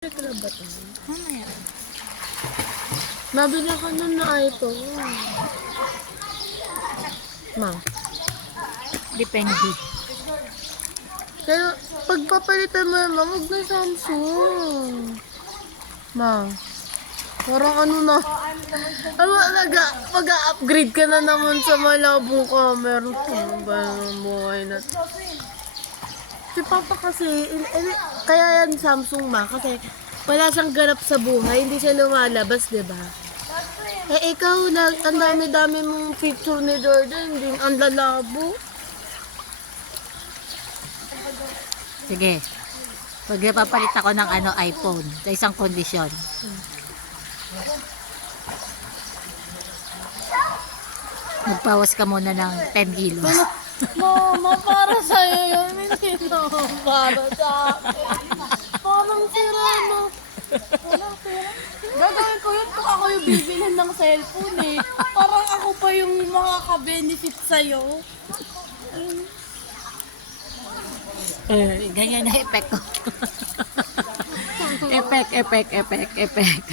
Kaya ba ito? Mamaya. Nabili ka nun na iPhone. Ma. Depende. Kaya pagpapalitan mo naman, huwag na Samsung. Ma. Parang ano na. Ano mag-upgrade ka na naman sa malabo ka. Meron ka ba ng buhay na. Si Papa kasi, kaya yan Samsung ma, kasi wala siyang ganap sa buhay, hindi siya lumalabas, di ba? Eh ikaw, ang dami-dami mong picture ni Jordan, din ang lalabo. Sige. Magpapalit ako ng iPhone sa isang kondisyon. Magpawas ka muna ng 10 kilos. Mama, para sa'yo yun, hindi naman para sa akin. Parang sira, no? Walang sira. Gagawin ko yun kung ako yung bibilhin ng cellphone eh. Parang ako pa yung makaka-benefit sa'yo. Ganyan na effect ko. Effect.